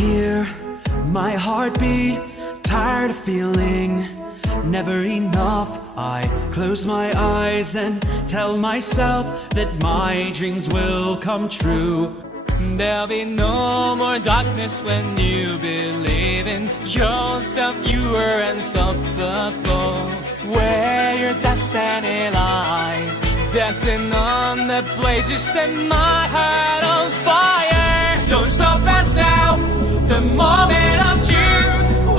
hear my heartbeat? Tired of feeling never enough. I close my eyes and tell myself that my dreams will come true. There'll be no more darkness when you believe in yourself. You are unstoppable. Where your destiny lies, dancing on the blade, you set my heart on fire. Don't stop us now, the moment of June.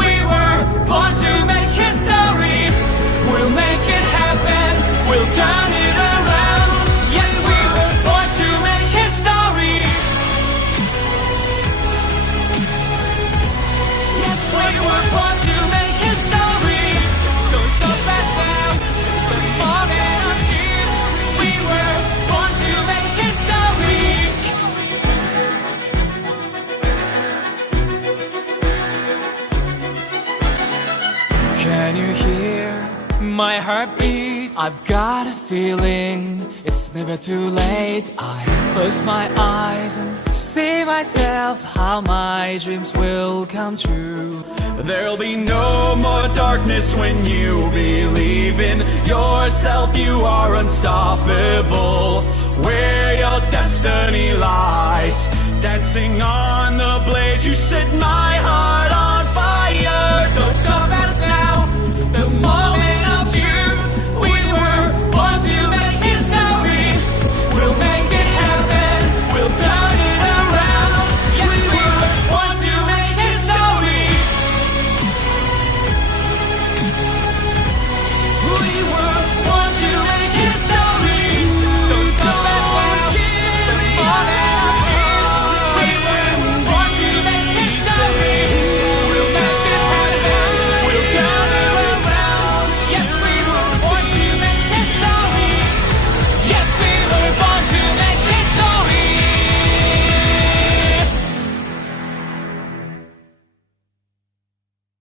We were born to make history. We'll make it happen, we'll turn it around. Yes, we were born to make history. Yes, we were born to make history. Don't stop us now, the moment of June. We were born to make history. Can you hear my heartbeat? I've got a feeling it's never too late. I close my eyes and see myself how my dreams will come true. There'll be no more darkness when you believe in yourself. You are unstoppable. Where your destiny lies, dancing on the blade, you set my heart on fire. Don't stop us now, the more